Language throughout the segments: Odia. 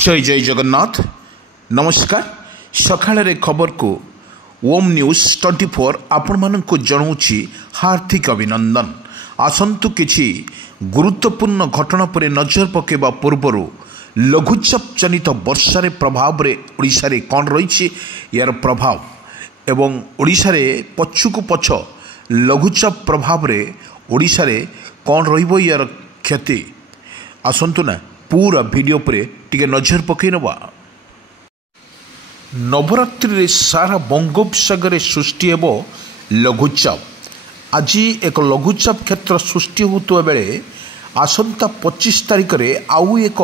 जय जय जगन्नाथ नमस्कार सकाळे खबर को ओम न्यूज 24 आपण मानक जनाऊँगी हार्दिक अभिनंदन। आसंतु किछि गुरुत्वपूर्ण घटना पर नजर पकेबा पूर्वर लघुचाप जनित वर्षार प्रभाव रे ओडिशा रे कौन रही यार प्रभाव एवं ओडिशा रे पछुकु पछ लघुचाप प्रभाव रे ओडिशा रे कौन रहिबो यार क्षति आसंतु ना पूरा वीडियो पर टिके नजर पकई नवा। नवरात्रि सारा बंगोपसागर सृष्टि हेब लघुचाप। आज एक लघुचाप क्षेत्र सृष्टि होता बेले आसंता 25 तारिख में आउ एक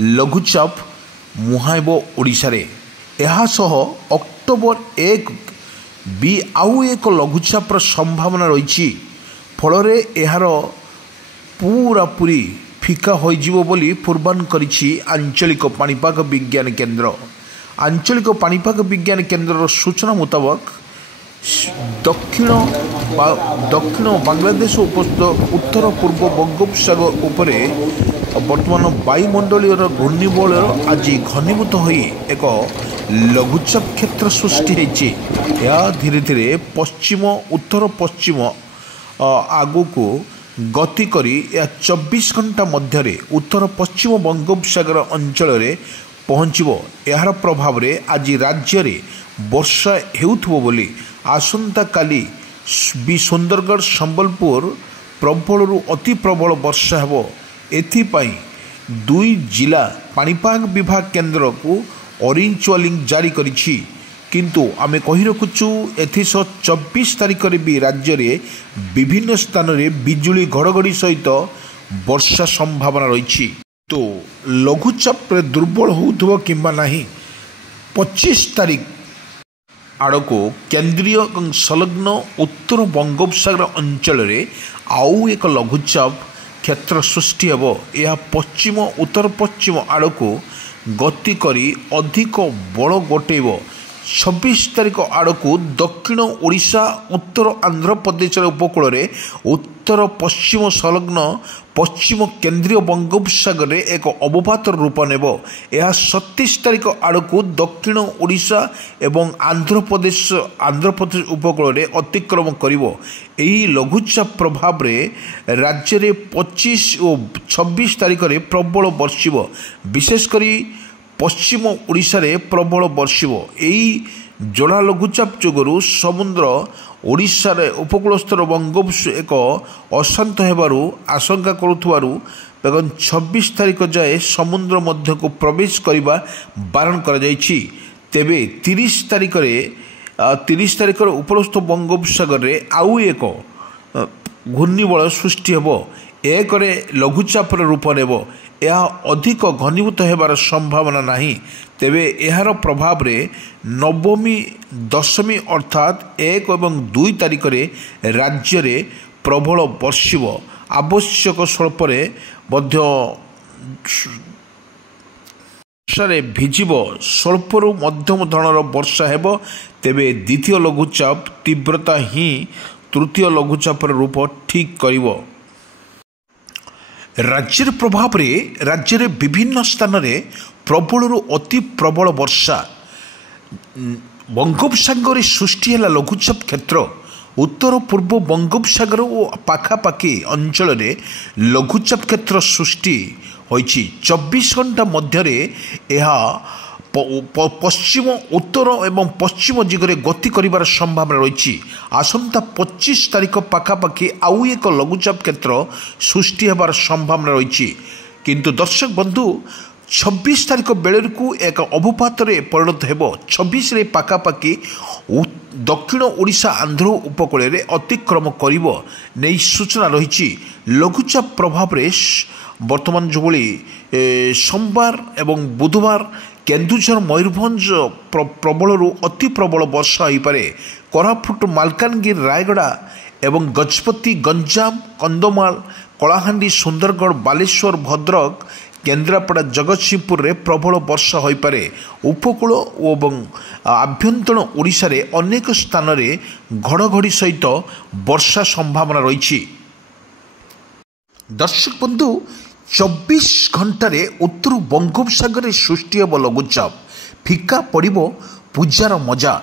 लघुचाप मुहाइब ओडिशा रे। एहा सह अक्टोबर 1 भी आउ एक लघुचापर संभावना रही फल यार पूरा पूरी फिका होइजिवो बोली पूर्वान करिछि आंचलिक पाणीपाग विज्ञान केन्द्र। आंचलिक पाणीपाग विज्ञान केन्द्र सूचना मुताबक दक्षिण बांग्लादेश उपस्थित उत्तर पूर्व बंगोपसागर उपरे वर्तमान वायुमंडलीय घूर्णिबल आज घनीभूत हो एक लघुचाप क्षेत्र सृष्टि होइछि। धीरे धीरे पश्चिम उत्तर पश्चिम आगु को गति करी 24 घंटा मध्य उत्तर पश्चिम बंगोपसागर अंचल में पहुँचब। यार प्रभाव रे आज राज्य रे वर्षा हेउथबो बोली आसंता काली भी सुंदरगढ़ संबलपुर प्रबल अति प्रबल वर्षा हेबो। एथिपाई दुई जिला पाणीपाग विभाग केन्द्र को ऑरेंज वार्निंग जारी करिछि। किंतु आमे कहि रखुचु एथिस 24 तारिख रे भी राज्य रे विभिन्न स्थान रे बिजुली घड़घड़ी सहित वर्षा संभावना रही। तो लघुचाप दुर्बल होउथबो किंबा नाही 25 तारिख आड़को केंद्रीय संलग्न उत्तर बंगोपसागर अंचल रे आउ एक लघुचाप क्षेत्र सृष्टि हेबो। यह पश्चिम उत्तर पश्चिम आड़को गति करी अधिक बड़ गोटेब। 26 तारिख आड़को दक्षिण ओडिशा उत्तर आंध्र प्रदेश उपकूल में उत्तर पश्चिम संलग्न पश्चिम केंद्रीय बंगोपसागर में एक अवपात रूप नेब। यह 27 तारिख आड़को दक्षिण ओडिशा एवं आंध्र प्रदेश उपकूल में अतिक्रम करिवो। एही लघुचाप प्रभाव रे राज्य रे 25 और 26 तारिख रे प्रबल वर्षिब। विशेषकर पश्चिम ओडिशा रे प्रबल वर्षिब। एही जोड़ा लघुचाप जोगुरु समुद्र ओडिशा रे उपकूलस्थ बंगोपसागर एक अशांत हेबारु आशंका करुथुवारु 26 तारिख जाए समुद्र मध्य को प्रवेश करिबा बारण करा जायछि। तेबे 30 तारिख उपकूलस्थ बंगोपसागर रे आउ एक घूर्णिबल सृष्टि हेबो। एक लघुचापर रूप नेब। यह अधिक घनीभूत होबार संभावना नहीं। तेबे यार प्रभाव रे नवमी दशमी अर्थात 1 और 2 तारिख रे राज्य रे प्रबल वर्षिब। आवश्यक स्वल्परे मध्य वर्षारे भिजिब। स्वल्परु मध्यम धरणर वर्षा हेब। तेबे द्वितीय लघुचाप तीव्रता ही तृतीय लघुचापर रूप ठीक करिवो। राज्यर प्रभाव रे राज्य रे विभिन्न स्थान रे प्रबल अति प्रबल वर्षा। बंगोपसागर सृष्टि है लघुचाप क्षेत्र। उत्तर पूर्व बंगोपसागर और पाखापाखि अंचल रे लघुचाप क्षेत्र सृष्टि होइछि। 24 घंटा मध्य पश्चिम उत्तर एवं पश्चिम दिगरे गति करिबार संभावना रही। आसंता 25 तारिख पाखापाखि आउ एक लघुचाप क्षेत्र सृष्टि हेबार संभावना रही। किंतु दर्शक बंधु 26 तारिख बेलू एक अवपात परिणत हेब। 26 रे पाखापाखि दक्षिण ओडिशा आंध्र उपकूल में अतिक्रम करिब नै सूचना रही। लघुचाप प्रभाव रे वर्तमान जो सोमवार एवं बुधवार केन्दुझर मयूरभंज प्रबल अति प्रबल वर्षा हो पारे। कोरापुट मालकानगिरी रायगड़ा एवं गजपति गंजाम कंधमाल कलाहांडी सुंदरगढ़ बालेश्वर भद्रक केन्द्रापड़ा जगतसिंहपुर रे प्रबल वर्षा हो पारे। उपकूल और आभ्यंतर ओडिशा रे अनेक स्थान रे घड़घड़ी सहित वर्षा संभावना रही। दर्शक बंधु 24 ଘଣ୍ଟାରେ ଉତ୍ତର ବଙ୍ଗୋପସାଗରରେ ସୃଷ୍ଟି ହେବ ଲଘୁଚାପ। ଫିକା ପଡ଼ିବ ପୂଜାର ମଜା।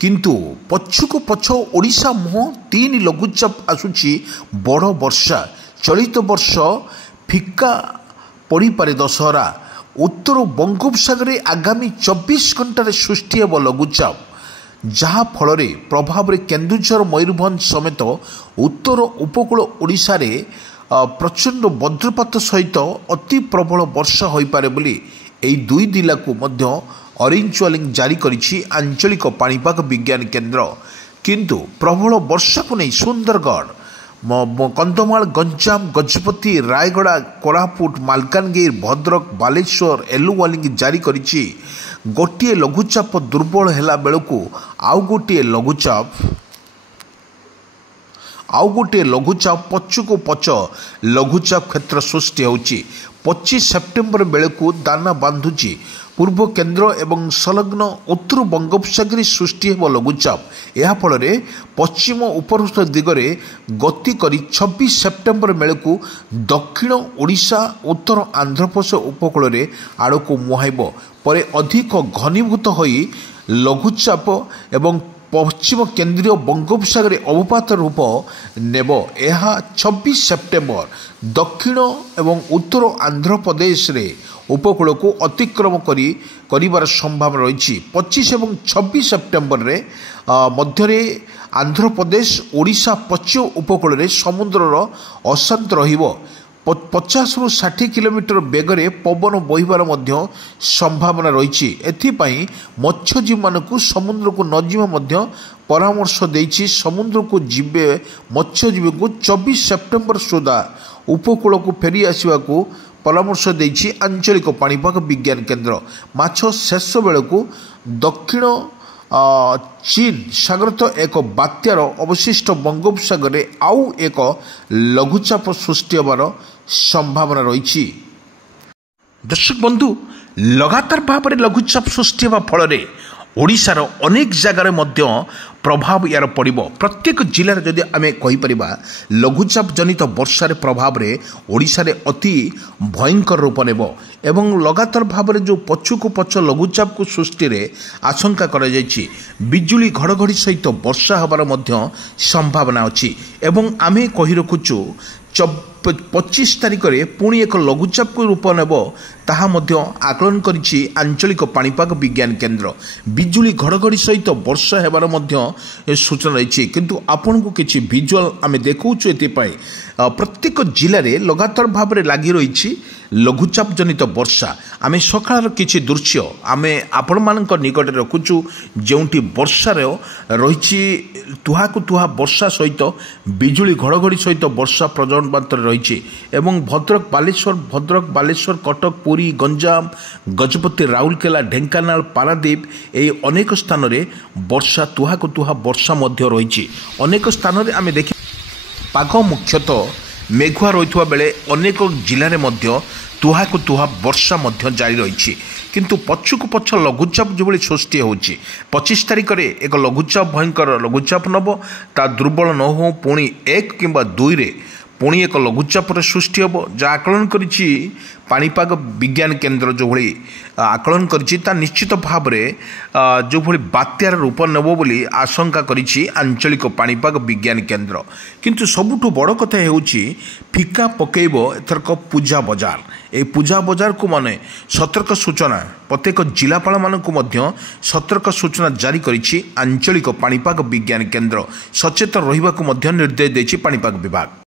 କିନ୍ତୁ ପଛକୁ ପଛ ଓଡ଼ିଶା ମୁହଁ 3 ଲଘୁଚାପ ଆସୁଛି ବଡ଼ ବର୍ଷା। ଚଳିତ ବର୍ଷ ଫିକା ପଡ଼ିପାରେ ଦଶହରା। ଉତ୍ତର ବଙ୍ଗୋପସାଗରରେ ଆଗାମୀ 24 ଘଣ୍ଟାରେ ସୃଷ୍ଟି ହେବ ଲଘୁଚାପ, ଯାହା ଫଳରେ ପ୍ରଭାବରେ କେନ୍ଦୁଝର ମୟୂରଭଞ୍ଜ ସମେତ ଉତ୍ତର ଉପକୂଳ ଓଡ଼ିଶାରେ ପ୍ରଚଣ୍ଡ ବଜ୍ରପାତ ସହିତ ଅତି ପ୍ରବଳ ବର୍ଷା ହୋଇପାରେ ବୋଲି ଏହି 2 ଜିଲ୍ଲାକୁ ମଧ୍ୟ ଅରେଞ୍ଜ ୱାର୍ଣ୍ଣିଂ ଜାରି କରିଛି ଆଞ୍ଚଳିକ ପାଣିପାଗ ବିଜ୍ଞାନ କେନ୍ଦ୍ର। କିନ୍ତୁ ପ୍ରବଳ ବର୍ଷାକୁ ନେଇ ସୁନ୍ଦରଗଡ଼, କନ୍ଧମାଳ, ଗଞ୍ଜାମ, ଗଜପତି, ରାୟଗଡ଼ା, କୋରାପୁଟ, ମାଲକାନଗିରି, ଭଦ୍ରକ, ବାଲେଶ୍ୱର ୟେଲୋ ୱାର୍ଣ୍ଣିଂ ଜାରି କରିଛି। ଗୋଟିଏ ଲଘୁଚାପ ଦୁର୍ବଳ ହେଲା ବେଳକୁ ଆଉ ଗୋଟିଏ ଲଘୁଚାପ ପଛକୁ ପଛ ଲଘୁଚାପ କ୍ଷେତ୍ର ସୃଷ୍ଟି ହେଉଛି। 25 ସେପ୍ଟେମ୍ବର ବେଳକୁ ଦାନା ବାନ୍ଧୁଛି ପୂର୍ବ କେନ୍ଦ୍ର ଏବଂ ସଂଲଗ୍ନ ଉତ୍ତର ବଙ୍ଗୋପସାଗରରେ ସୃଷ୍ଟି ହେବ ଲଘୁଚାପ। ଏହାଫଳରେ ପଶ୍ଚିମ ଉପକୂଳ ଦିଗରେ ଗତି କରି 26 ସେପ୍ଟେମ୍ବର ବେଳକୁ ଦକ୍ଷିଣ ଓଡ଼ିଶା, ଉତ୍ତର ଆନ୍ଧ୍ରପ୍ରଦେଶ ଉପକୂଳରେ ଆଡ଼କୁ ମୁହାଁଇବ। ପରେ ଅଧିକ ଘନୀଭୂତ ହୋଇ ଲଘୁଚାପ ଏବଂ ପଶ୍ଚିମ କେନ୍ଦ୍ରୀୟ ବଙ୍ଗୋପସାଗରରେ ଅବପାତ ରୂପ ନେବ। ଏହା 26 ସେପ୍ଟେମ୍ବର ଦକ୍ଷିଣ ଏବଂ ଉତ୍ତର ଆନ୍ଧ୍ରପ୍ରଦେଶରେ ଉପକୂଳକୁ ଅତିକ୍ରମ କରିବାର ସମ୍ଭାବନା ରହିଛି। 25 ଏବଂ 26 ସେପ୍ଟେମ୍ବରରେ ମଧ୍ୟରେ ଆନ୍ଧ୍ରପ୍ରଦେଶ, ଓଡ଼ିଶା ପଶ୍ଚିମ ଉପକୂଳରେ ସମୁଦ୍ରର ଅଶାନ୍ତ ରହିବ। 50ରୁ 60 କିଲୋମିଟର ବେଗରେ ପବନ ବହିବାର ମଧ୍ୟ ସମ୍ଭାବନା ରହିଛି। ଏଥିପାଇଁ ମତ୍ସ୍ୟଜୀବୀମାନଙ୍କୁ ସମୁଦ୍ରକୁ ନ ଯିବା ମଧ୍ୟ ପରାମର୍ଶ ଦେଇଛି। ସମୁଦ୍ରକୁ ଯିବେ ମତ୍ସ୍ୟଜୀବୀଙ୍କୁ 24 ସେପ୍ଟେମ୍ବର ସୁଦ୍ଧା ଉପକୂଳକୁ ଫେରି ଆସିବାକୁ ପରାମର୍ଶ ଦେଇଛି ଆଞ୍ଚଳିକ ପାଣିପାଗ ବିଜ୍ଞାନ କେନ୍ଦ୍ର। ମାଛ ଶେଷ ବେଳକୁ ଦକ୍ଷିଣ ଚୀନ ସାଗରତ ଏକ ବାତ୍ୟାର ଅବଶିଷ୍ଟ ବଙ୍ଗୋପସାଗରରେ ଆଉ ଏକ ଲଘୁଚାପ ସୃଷ୍ଟି ହେବାର ସମ୍ଭାବନା ରହିଛି। ଦର୍ଶକ ବନ୍ଧୁ, ଲଗାତାର ଭାବରେ ଲଘୁଚାପ ସୃଷ୍ଟି ହେବା ଫଳରେ ଓଡ଼ିଶାର ଅନେକ ଜାଗାରେ ମଧ୍ୟ ପ୍ରଭାବ ଏହାର ପଡ଼ିବ। ପ୍ରତ୍ୟେକ ଜିଲ୍ଲାରେ ଯଦି ଆମେ କହିପାରିବା ଲଘୁଚାପ ଜନିତ ବର୍ଷାର ପ୍ରଭାବରେ ଓଡ଼ିଶାରେ ଅତି ଭୟଙ୍କର ରୂପ ନେବ ଏବଂ ଲଗାତାର ଭାବରେ ଯେଉଁ ପଛକୁ ପଛ ଲଘୁଚାପକୁ ସୃଷ୍ଟିରେ ଆଶଙ୍କା କରାଯାଇଛି, ବିଜୁଳି ଘଡ଼ଘଡ଼ି ସହିତ ବର୍ଷା ହେବାର ମଧ୍ୟ ସମ୍ଭାବନା ଅଛି। ଏବଂ ଆମେ କହି ରଖୁଛୁ 25 ତାରିଖରେ ପୁଣି ଏକ ଲଘୁଚାପକୁ ରୂପ ନେବ, ତାହା ମଧ୍ୟ ଆକଳନ କରିଛି ଆଞ୍ଚଳିକ ପାଣିପାଗ ବିଜ୍ଞାନ କେନ୍ଦ୍ର। ବିଜୁଳି ଘଡ଼ଘଡ଼ି ସହିତ ବର୍ଷା ହେବାର ମଧ୍ୟ ସୂଚନା ରହିଛି। କିନ୍ତୁ ଆପଣଙ୍କୁ କିଛି ଭିଜୁଆଲ ଆମେ ଦେଖାଉଛୁ। ଏଥିପାଇଁ ପ୍ରତ୍ୟେକ ଜିଲ୍ଲାରେ ଲଗାତାର ଭାବରେ ଲାଗି ରହିଛି ଲଘୁଚାପ ଜନିତ ବର୍ଷା। ଆମେ ସକାଳର କିଛି ଦୃଶ୍ୟ ଆମେ ଆପଣମାନଙ୍କ ନିକଟରେ ରଖୁଛୁ, ଯେଉଁଠି ବର୍ଷାର ରହିଛି ତୁହାକୁ ତୁହା ବର୍ଷା ସହିତ ବିଜୁଳି ଘଡ଼ଘଡ଼ି ସହିତ ବର୍ଷା ପ୍ରଚଣ୍ଡ ମାତ୍ରାରେ ରହିଛି। ଏବଂ ଭଦ୍ରକ, ବାଲେଶ୍ୱର, କଟକ, ପୁରୀ, ଗଞ୍ଜାମ, ଗଜପତି, ରାଉରକେଲା, ଢେଙ୍କାନାଳ, ପାରାଦୀପ ଏହି ଅନେକ ସ୍ଥାନରେ ବର୍ଷା ତୁହାକୁ ତୁହା ବର୍ଷା ମଧ୍ୟ ରହିଛି। ଅନେକ ସ୍ଥାନରେ ଆମେ ଦେଖି ପାଗ ମୁଖ୍ୟତଃ ମେଘୁଆ ରହିଥିବା ବେଳେ ଅନେକ ଜିଲ୍ଲାରେ ମଧ୍ୟ ତୁହାକୁ ତୁହା ବର୍ଷା ମଧ୍ୟ ଜାରି ରହିଛି। କିନ୍ତୁ ପଛକୁ ପଛ ଲଘୁଚାପ ଯେଭଳି ସୃଷ୍ଟି ହେଉଛି, 25 ତାରିଖରେ ଏକ ଲଘୁଚାପ, ଭୟଙ୍କର ଲଘୁଚାପ ନେବ। ତା ଦୁର୍ବଳ ନ ହେଉ ପୁଣି 1 କିମ୍ବା 2ରେ ପୁଣି ଏକ ଲଘୁଚାପର ସୃଷ୍ଟି ହେବ, ଯାହା ଆକଳନ କରିଛି ପାଣିପାଗ ବିଜ୍ଞାନ କେନ୍ଦ୍ର। ଯେଉଁଭଳି ଆକଳନ କରିଛି ତା ନିଶ୍ଚିତ ଭାବରେ ଯେଉଁଭଳି ବାତ୍ୟାର ରୂପ ନେବ ବୋଲି ଆଶଙ୍କା କରିଛି ଆଞ୍ଚଳିକ ପାଣିପାଗ ବିଜ୍ଞାନ କେନ୍ଦ୍ର। କିନ୍ତୁ ସବୁଠୁ ବଡ଼ କଥା ହେଉଛି ଫିକା ପକାଇବ ଏଥରକ ପୂଜା ବଜାର। ଏହି ପୂଜା ବଜାରକୁ ମାନେ ସତର୍କ ସୂଚନା ପ୍ରତ୍ୟେକ ଜିଲ୍ଲାପାଳମାନଙ୍କୁ ମଧ୍ୟ ସତର୍କ ସୂଚନା ଜାରି କରିଛି ଆଞ୍ଚଳିକ ପାଣିପାଗ ବିଜ୍ଞାନ କେନ୍ଦ୍ର। ସଚେତନ ରହିବାକୁ ମଧ୍ୟ ନିର୍ଦ୍ଦେଶ ଦେଇଛି ପାଣିପାଗ ବିଭାଗ।